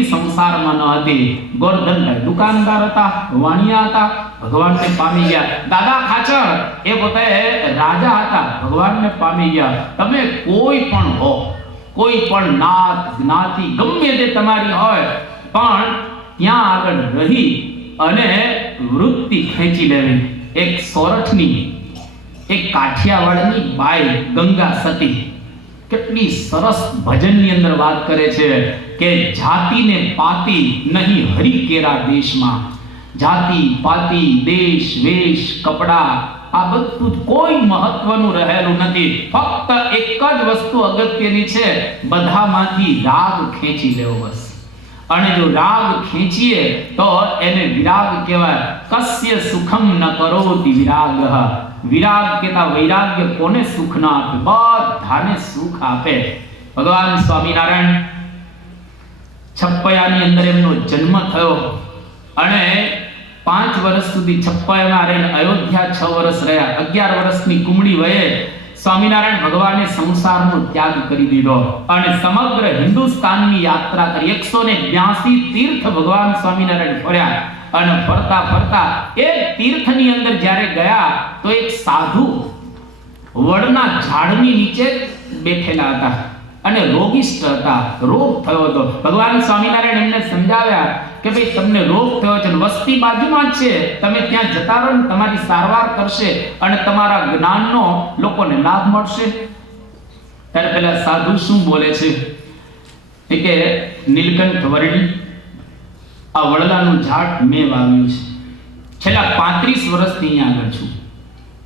વૃત્તિ સંસારમાં ન હતી. ગોરધનભાઈ દુકાનદાર હતા, વાણિયા હતા, ભગવાનને પામી ગયા. દાદા ખાચર એ પોતે રાજા હતા, ભગવાનને પામી ગયા. તમે કોઈ પણ હો, કોઈ પણ નાત જ્ઞાતિ ગમે તે તમારી હોય, પણ ત્યાં આગળ રહી અને વૃત્તિ ખેંચી લેવી. એક સોરઠની, એક કાઠિયાવાડની બાઈ ગંગા સતી કેટલી સરસ ભજનની અંદર વાત કરે છે કે જાતિને પાતી નહીં હરી કેરા દેશમાં. જાતિ પાતિ દેશ વેશ કપડા આ બધું કોઈ મહત્વનું રહેલું નથી. ફક્ત એક જ વસ્તુ અગત્યની છે, બધામાંથી રાગ ખેંચી લેવો બસ. અને જો રાગ ખેંચીએ તો એને વિરાગ કહેવાય. કસ્ય સુખમ ન કરોતિ વિરાગઃ. વિરાગ કેતા વૈરાગ્ય કોને સુખ ના આપે? બધાને સુખ આપે. ભગવાન સ્વામિનારાયણ છપ્પૈયાની અંદર એમનો જન્મ થયો અને 5 વર્ષ સુધી છપ્પૈયામાં રહીને અયોધ્યા 6 વર્ષ રહ્યા. 11 વર્ષની કુમળી વયે સ્વામિનારાયણ ભગવાને સંસારનો ત્યાગ કરી દીધો અને સમગ્ર હિન્દુસ્તાનની યાત્રા કરી. 182 તીર્થ ભગવાન સ્વામિનારાયણ ફર્યા અને ફરતા ફરતા એક તીર્થની અંદર જ્યારે ગયા તો એક સાધુ વડના ઝાડની નીચે બેઠેલા હતા અને રોગિષ્ટ હતા, રોગ થયો હતો. ભગવાન સ્વામિનારાયણ એમને સમજાવ્યા કે ભાઈ તમને રોગ થયો છે, વસ્તી બાજુમાં જ છે, તમે ત્યાં જતા રહો ને તમારી સારવાર કરશે અને તમારા જ્ઞાનનો લોકોને લાભ મળશે. ત્યારે પેલા સાધુ શું બોલે છે કે નીલકંઠ વર્ણી આ વડલાનું ઝાડ મેં વાવ્યું છે. છેલ્લા 35 વર્ષથી અહીંયા આગળ છું.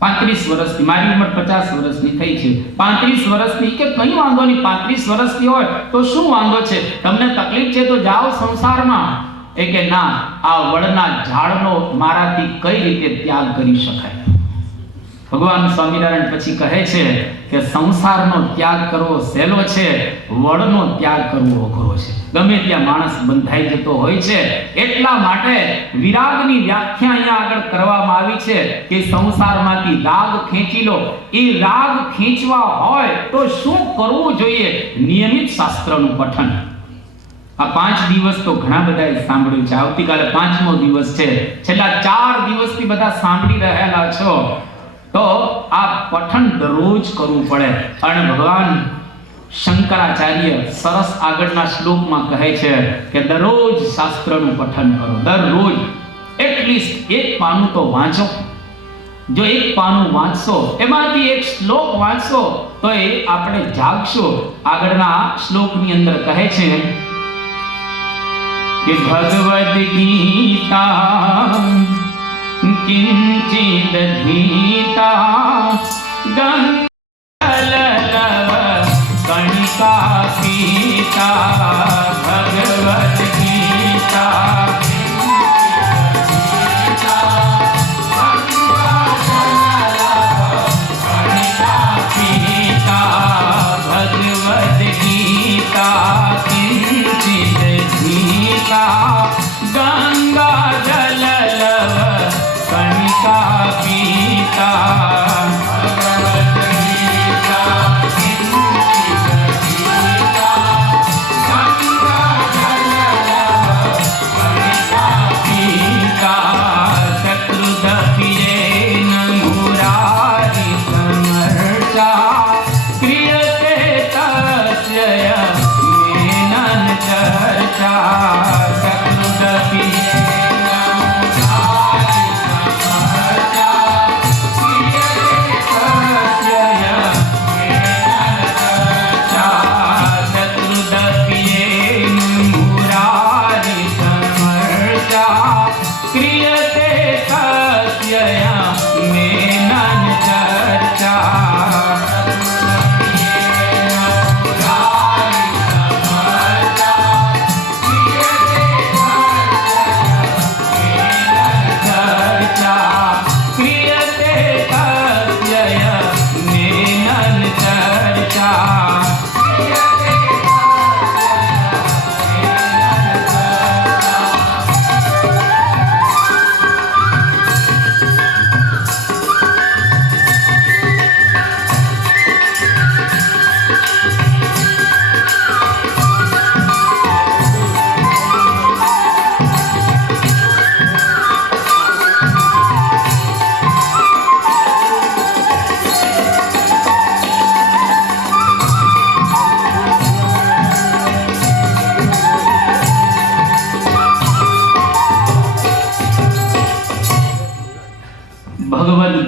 35 વર્ષથી, મારી ઉંમર 50 વર્ષની થઈ છે. 35 વર્ષથી કે કઈ વાંધો નહીં, 35 વર્ષથી હોય તો શું વાંધો છે? તમને તકલીફ છે તો જાઓ સંસારમાં. એ કે ના, આ વડના ઝાડનો મારાથી કઈ રીતે ત્યાગ કરી શકાય? ભગવાન સ્વામિનારાયણ પછી કહે છે કે સંસારનો ત્યાગ કરવો સહેલો છે, વડનો ત્યાગ કરવો અઘરો છે. ગમે ત્યાં માણસ બંધાઈ જતો હોય છે. એટલા માટે વિરાગની વ્યાખ્યા અહીંયા આગળ કરવામાં આવી છે કે સંસારમાંથી રાગ ખેંચી લો. એ રાગ ખેંચવા હોય તો શું કરવું જોઈએ? નિયમિત શાસ્ત્રનું પઠન. આ 5 દિવસ તો ઘણા બધાએ સાંભળ્યું છે. આવતીકાલે 5મો દિવસ છે. છેલ્લા 4 દિવસથી બધા સાંભળી રહેલા છો તો આ પઠન દરરોજ કરવું પડે. અને ભગવાન શંકરાચાર્ય સરસ આગળના શ્લોકમાં કહે છે કે દરરોજ શાસ્ત્રનું પઠન કરો. દરરોજ એટલીસ્ટ એક પાનું તો વાંચો. જો એક પાનું વાંચશો, એમાંથી એક શ્લોક વાંચશો તો એ આપણે જાગશો. આગળના શ્લોકની અંદર કહે છે कि भगवद गीता किंचिद धीता गंगलव कणिका पीता. भगवद गीता गंगा जल लव कणिका पीता. भगवद गीता गंगा जल लव कणिका पीता. शत्रुदपिरेण मुरारी समर्चा क्रियते तस्य मेनन चर्चा.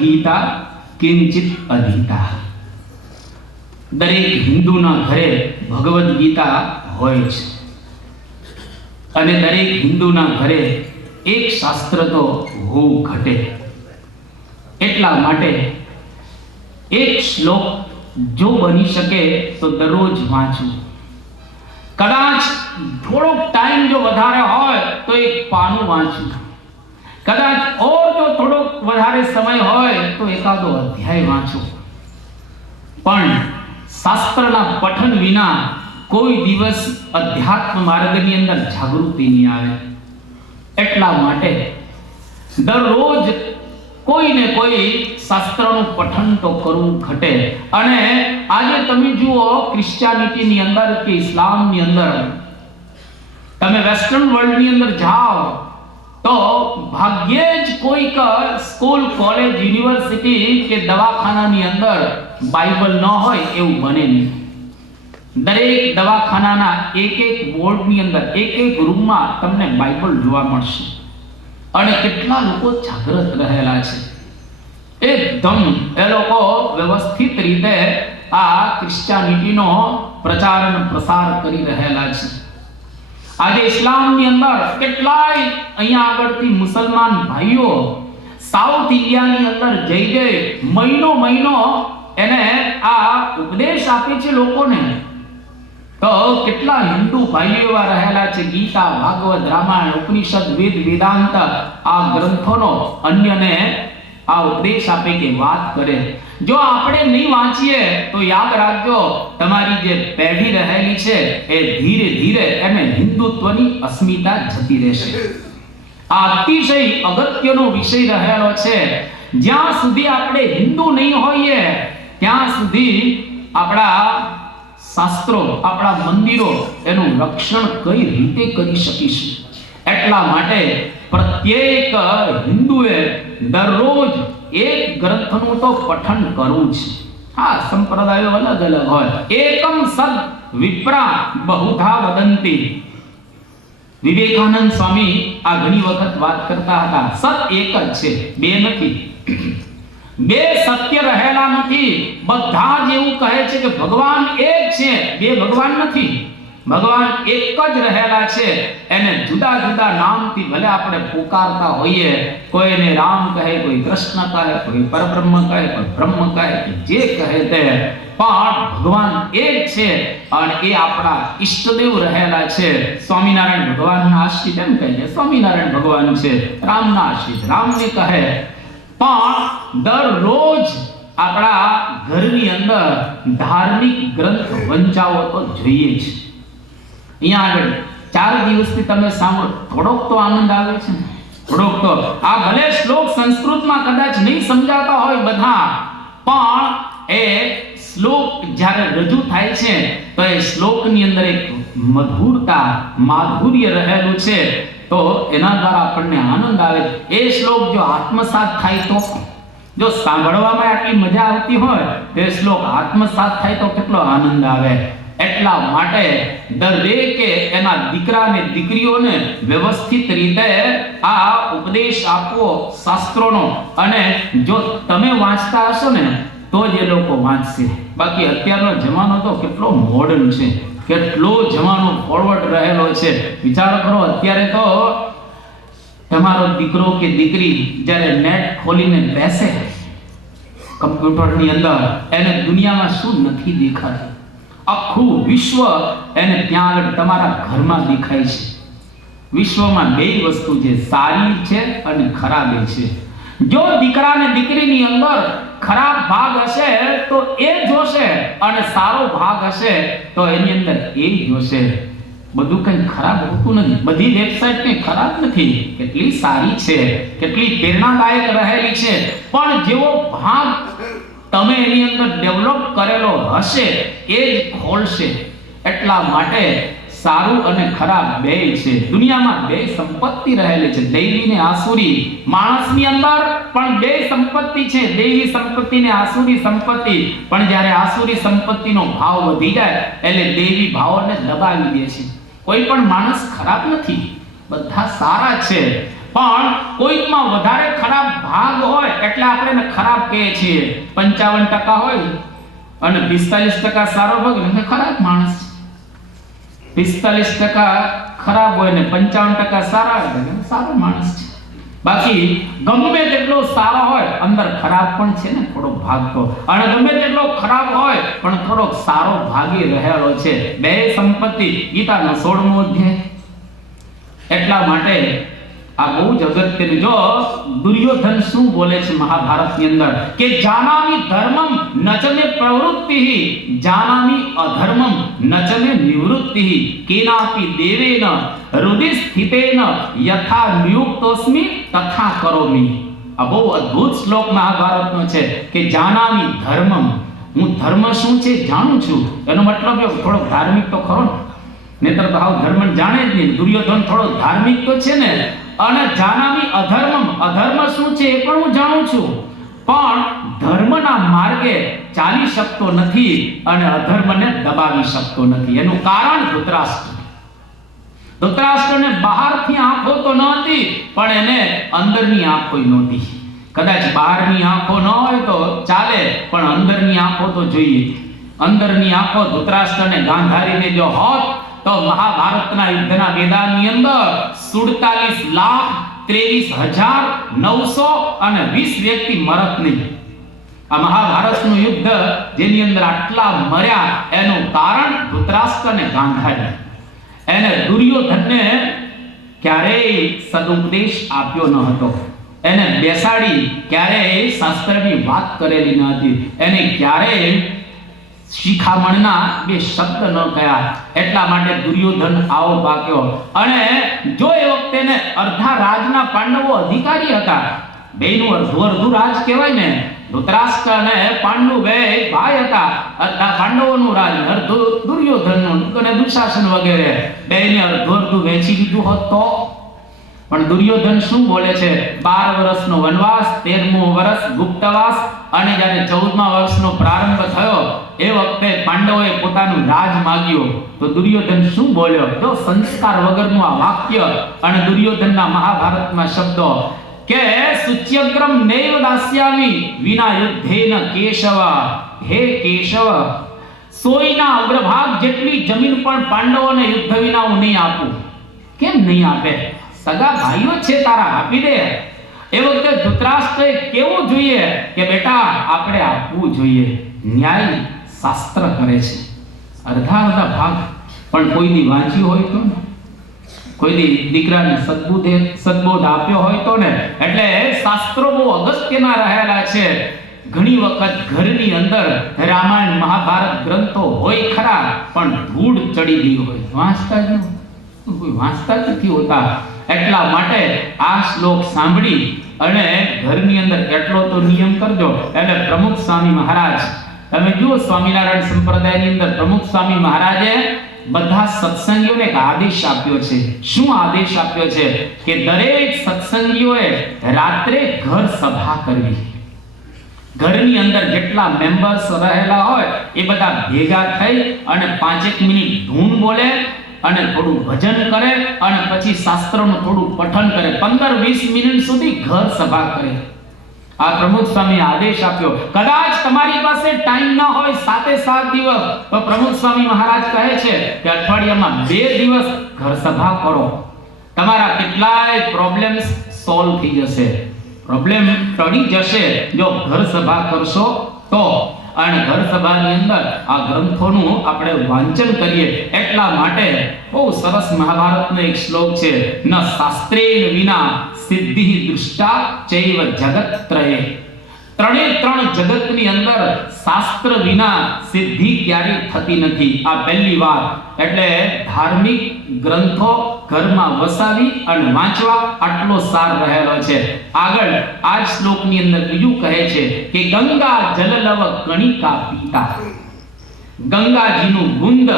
ગીતા કિંચિત અધીતા. દરેક હિન્દુના ઘરે ભગવદ ગીતા હોય છે અને દરેક હિન્દુના ઘરે એક શાસ્ત્ર તો હોવું ઘટે. એટલા માટે એક શ્લોક જો બની શકે તો દરરોજ વાંચવું. કદાચ થોડોક ટાઈમ જો વધારે હોય તો એક પાનું વાંચવું. કદાચ જો થોડોક વધારે સમય હોય તો એકાદો અધ્યાય વાંચો. પણ શાસ્ત્રના પઠન વિના કોઈ દિવસ અધ્યાત્મ માર્ગની અંદર જાગૃતિ નહીં આવે. એટલા માટે દરરોજ કોઈ ને કોઈ શાસ્ત્રનું પઠન તો કરવું ઘટે. અને આજે તમે જુઓ ક્રિશ્ચિયાનિટીની અંદર કે ઇસ્લામની અંદર, તમે વેસ્ટર્ન વર્લ્ડની અંદર જાઓ તો ભાગ્યે જ કોઈક સ્કૂલ, કોલેજ, યુનિવર્સિટી કે દવાખાનાની અંદર બાઇબલ ન હોય એવું બને નહીં. દરેક દવાખાનાના એક વોર્ડની અંદર, એક રૂમમાં તમને બાઇબલ જોવા મળશે. અને કેટલા લોકો જાગૃત રહેલા છે. એકદમ એ લોકો વ્યવસ્થિત રીતે આ ક્રિશ્ચિયાનિટીનો પ્રચાર અને પ્રસાર કરી રહેલા છે. આજે ઇસ્લામની અંદર કેટલાય અહીંયા આગળથી મુસલમાન ભાઈઓ સાઉથ ઇન્ડિયાની અંદર જઈ મહિનો એને આ ઉપદેશ આપે છે લોકોને. તો કેટલા હિન્દુ ભાઈઓ એવા રહેલા છે, ગીતા, ભાગવત, રામાયણ, ઉપનિષદ, વેદ, વેદાંત આ ગ્રંથોનો અન્યને આ ઉપદેશ આપે કે વાત કરે. જો આપણે નહીં વાંચીએ તો યાદ રાખજો, તમારી જે પેઢી રહેલી છે એ ધીરે ધીરે એને હિન્દુત્વની અસ્મિતા જતી રહેશે. આ અતિશય અગત્યનો વિષય રહેલો છે. જ્યાં સુધી આપણે હિન્દુ નહીં હોઈએ ત્યાં સુધી આપણા શાસ્ત્રો, આપણા મંદિરો એનું રક્ષણ કઈ રીતે કરી શકીશું. એટલા માટે પ્રત્યેક હિન્દુએ દરરોજ એક ગ્રંથનું તો પઠન કરવું છે. હા, સંપ્રદાયો અલગ અલગ હોય. એકમ સદ વિપ્રા બહુધા વદંતી. વિવેકાનંદ સ્વામી આ ઘણી વખત વાત કરતા હતા, સત એક જ છે, બે નથી. બે સત્ય રહેલા નથી. બધા જ એવું કહે છે કે ભગવાન એક છે, બે ભગવાન નથી. ભગવાન એક જ રહેલા છે. એને જુદા જુદા નામથી ભલે આપણે પુકારતા હોઈએ, કોઈને રામ કહે, કોઈ કૃષ્ણ કહે, કોઈ પરબ્રહ્મ કહે, કોઈ બ્રહ્મ કહે, જે કહે તે, પણ ભગવાન એક છે અને એ આપણા ઈષ્ટદેવ રહેલા છે. સ્વામિનારાયણ ભગવાનના આશ્રિત એમ કહીએ, સ્વામિનારાયણ ભગવાન છે. રામના આશ્રિત રામને કહે. પણ દરરોજ આપણા ઘરની અંદર ધાર્મિક ગ્રંથ વંચાવો તો જોઈએ જ. અહીંયા આગળ 4 દિવસથી તમે સાંભળો, થોડોક તો આનંદ આવે છે ને, થોડોક તો. આ ભલે શ્લોક સંસ્કૃતમાં કદાચ નહીં સમજાતા હોય બધા, પણ એ શ્લોક જ્યારે રજૂ થાય છે તો એ શ્લોકની અંદર એક મધુરતા, માધુર્ય રહેલું છે. તો એના દ્વારા આપણને આનંદ આવે. એ શ્લોક જો આત્મસાત થાય તો, જો સાંભળવામાં આટલી મજા આવતી હોય તો એ શ્લોક આત્મસાત થાય તો કેટલો આનંદ આવે. એટલા માટે દરેકે એના દીકરા અને દીકરીઓને વ્યવસ્થિત રીતે આ ઉપદેશ આપવો શાસ્ત્રોનો. અને જો તમે વાંચતા હશો ને તો જ એ લોકો વાંચશે. બાકી અત્યારનો જમાનો તો કેટલો મોડર્ન છે, કેટલો જમાનો ફોરવર્ડ રહેલો છે. વિચાર કરો, અત્યારે તો તમારો દીકરો કે દીકરી જ્યારે નેટ ખોલીને બેસે કમ્પ્યુટરની અંદર, એને દુનિયામાં શું નથી દેખાતું, આખું વિશ્વ એને ત્યાં આગળ તમારા ઘરમાં દેખાય છે. વિશ્વમાં બે વસ્તુ છે, સારી છે અને ખરાબ છે. જો દીકરા અને દીકરીની અંદર ખરાબ ભાગ હશે તો એ જોશે, અને સારો ભાગ હશે તો એની અંદર એ જોશે. બધું કંઈ ખરાબ હોતું નથી. બધી વેબસાઇટ કંઈ ખરાબ નથી, કેટલી સારી છે, કેટલી પ્રેરણાદાયક રહેલી છે. પણ જેવો ભાગ તમે એની અંદર ડેવલપ કરેલો હશે એ જ ખોલશે. એટલા માટે સારું અને ખરાબ બે છે. દુનિયામાં બે સંપત્તિ રહેલી છે, દૈવી ને આસુરી. માણસની અંદર પણ બે સંપત્તિ છે, દૈવી સંપત્તિ ને આસુરી સંપત્તિ. પણ જ્યારે આસુરી સંપત્તિનો ભાવ વધી જાય એટલે દૈવી ભાવોને દબાવી દે છે. કોઈ પણ માણસ ખરાબ નથી, બધા સારા છે. પણ કોઈકમાં વધારે ખરાબ ભાગ હોય એટલે આપણે એને ખરાબ કહીએ છીએ. 55% હોય અને 45% સારો ભાગ એટલે ખરાબ માણસ છે. 45% ખરાબ હોય ને 55% સારા હોય એટલે સારો માણસ છે. બાકી ગમે તેટલો સારો હોય અંદર ખરાબ પણ છે ને થોડો ભાગ તો, અને ગમે તેટલો ખરાબ હોય પણ થોડો સારો ભાગી રહેલો છે. બે સંપત્તિ ગીતાનો 16મો અધ્યાય. એટલા માટે આ બહુ જ અગત્યનું. જો દુર્યોધન શું બોલે છે મહાભારતની અંદર કે જાનામિ ધર્મમ નચમે પ્રવૃત્તિઃ જાનામિ અધર્મમ નચમે નિવૃત્તિઃ કેનાપી દેવેન હૃદય સ્થિતેન યથા નિયુક્તોસ્મિ તથા કરોમિ. આ બહુ અદ્ભુત શ્લોક મહાભારતનો છે કે જાનામિ ધર્મમ, હું ધર્મ શું છે જાણું છું. એનો મતલબ થોડો ધાર્મિક તો ખરો ને, નહીતર તો હાવ ધર્મ જાણે જ નહીં. દુર્યોધન થોડો ધાર્મિક તો છે ને. અને જાનામી અધર્મમ, અધર્મ શું છે એ પણ હું જાણું છું, પણ ધર્મના માર્ગે ચાલી શકતો નથી અને અધર્મને દબાવી શકતો નથી. એનું કારણ ધૃતરાષ્ટ્ર. ધૃતરાષ્ટ્રને બહારથી આંખો તો ન હતી પણ એને અંદરની આંખો નહોતી. કદાચ બહારની આંખો ન હોય તો ચાલે પણ અંદરની આંખો તો જોઈએ. અંદરની આંખો ધૃતરાષ્ટ્રને ગાંધારીને જો હોત તો મહાભારતના યુદ્ધના મેદાનની અંદર 47,23,920 વ્યક્તિ મરત નહીં. આ મહાભારતનું યુદ્ધ જેની અંદર આટલા મર્યા એનું કારણ ધૃતરાષ્ટ્રને ગાંધારી. એને દુર્યોધનને ક્યારેય સદુપદેશ આપ્યો ન હતો. એને બેસાડી ક્યારેય શાસ્ત્રની વાત કરેલી ન હતી. એને ક્યારેય શિખામણના બે શબ્દ ન કહ્યા. એટલા માટે દુર્યોધન આવો પાક્યો. અને જો એ વખતે ને અર્ધા રાજના પાંડવો અધિકારી હતા. બેનું અર્ધું રાજ કહેવાય ને. ધૃતરાષ્ટ્ર અને પાંડુ બે ભાઈ હતા. અર્ધા પાંડવોનું રાજ, અર્ધું દુર્યોધનનું અને દુશાસન વગેરે. બેને અર્ધું વેચી દીધું હોત તો. પણ દુર્યોધન શું બોલે છે? 12 વર્ષનો વનવાસ, 13મો વર્ષ ગુપ્તવાસ, અને જ્યારે 14મા વર્ષનો પ્રારંભ થયો એ વખતે પાંડવોએ પોતાનું રાજ માંગ્યો. તો દુર્યોધન શું બોલ્યો? જો સંસ્કાર વગરનું આ વાક્ય અને દુર્યોધનના મહાભારતમાં શબ્દો કે સુચ્યગ્રમ નૈવ દાસ્યામિ વિના યુદ્ધેન કેશવ. હે કેશવ, સોયના અગ્રભાગ જેટલી જમીન પણ પાંડવોને યુદ્ધ વિના હું નહીં આપું. કેમ નહીં આપે? સગા ભાઈઓ છે તારા, આપી દે. એ વખતે ધૃતરાષ્ટ્રએ કેવું જોઈએ કે બેટા આપણે આપવું જોઈએ. ન્યાય શાસ્ત્ર કરે છે અડધા ભાગ, પણ કોઈની વાંચી હોય તો ને, કોઈની દીકરાને સદબોધ આપ્યો હોય તો ને. એટલે શાસ્ત્રો બહુ અગત્યના રહેલા છે. ઘણી વખત ઘરની અંદર રામાયણ મહાભારત ગ્રંથો હોય ખરા પણ ધૂળ ચડી ગઈ હોય, વાંચતા જ કોઈ વાંચતા નથી હોતા. એટલા માટે આ શ્લોક સાંભળી અને ઘરની અંદર એટલો તો નિયમ કરજો. એટલે પ્રમુખ સ્વામી મહારાજ, તમે જુઓ સ્વામિનારાયણ સંપ્રદાયની અંદર પ્રમુખ સ્વામી મહારાજે બધા સત્સંગીઓને એક આદેશ આપ્યો છે. શું આદેશ આપ્યો છે? કે દરેક સત્સંગીઓએ રાત્રે ઘર સભા કરવી. ઘરની અંદર જેટલા મેમ્બર્સ રહેલા હોય એ બધા ભેગા થઈ અને 5 મિનિટ ધૂન બોલે અને થોડું ભજન કરે અને પછી શાસ્ત્રનું થોડું પઠન કરે. 15-20 મિનિટ સુધી ઘર સભા કરે. આ પ્રમુખ સ્વામી આદેશ આપ્યો. કદાચ તમારી પાસે ટાઈમ ના હોય 7 દિવસ, તો પ્રમુખ સ્વામી મહારાજ કહે છે કે અઠવાડિયામાં 2 દિવસ ઘર સભા કરો. તમારા કેટલાય પ્રોબ્લેમ્સ સોલ્વ થઈ જશે, પ્રોબ્લેમ ટળી જશે જો ઘર સભા કરશો તો. અને ઘર સભાની અંદર આ ગ્રંથોનું આપણે વાંચન કરીએ. એટલા માટે બહુ સરસ મહાભારતનો એક શ્લોક છે, ન શાસ્ત્રેણ વિના સિદ્ધિ દૃષ્ટા ચૈવ જગત્ત્રયે. ત્રણ જગતની અંદર શાસ્ત્ર વિના સિદ્ધિ ક્યારેય થતી નથી. આ પહેલી વાત. એટલે ધાર્મિક ગ્રંથો ઘરમાં વસાવી અને વાંચવા આટલો સાર રહેલો છે. આગળ આ શ્લોકની અંદર બીજું કહે છે કે ગંગા જલલવ કણિકા પીતા. ગંગાજીનું બુંદ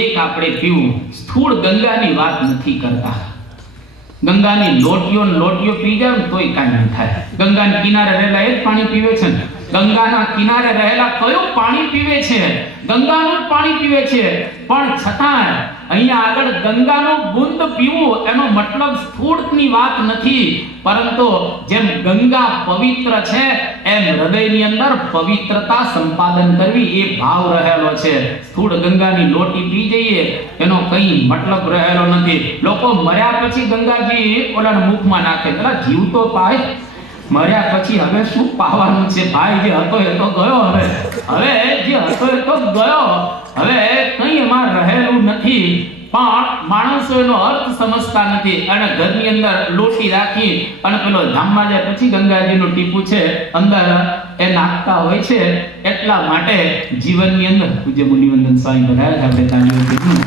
એક આપણે પીવું. સ્થૂળ ગંગાની વાત નથી કરતા. ગંગાની લોટીઓ પી જાવ તોય કાંઈ નહીં થાય. ગંગાના કિનારે રહેલા એ જ પાણી પીવે છે ને. ગંગાના કિનારે રહેલા કયું પાણી પીવે છે? ગંગાનું જ પાણી પીવે છે. પણ છતાં અહીંયા આગળ ગંગાનું બુંદ પીવું એનો મતલબ સ્થૂળની વાત નથી, પરંતુ જેમ ગંગા પવિત્ર છે એમ હૃદયની અંદર પવિત્રતા સંપાદન કરવી એ ભાવ રહેલો છે. સ્થૂળ ગંગાની લોટી પી જઈએ એનો કઈ મતલબ રહેલો નથી. લોકો મર્યા પછી ગંગાજી ઓલાના મુખમાં નાખે, પેલા જીવ તો પાય, મર્યા પછી હવે શું પાવાનું છે ભાઈ? જે હતો એ તો ગયો. હવે જે હતો એ તો ગયો, હવે કંઈ એમાં રહેલું નથી. પણ માણસો એનો અર્થ સમજતા નથી અને ઘરની અંદર લોટી રાખી અને પેલો ધામમાં જાય પછી ગંગાજીનું ટીપું છે અંદર એ નાખતા હોય છે. એટલા માટે જીવનની અંદર પૂજ્ય મુનિવંદન સ્વામી બધાએ આપણે તાલીઓ કીધું.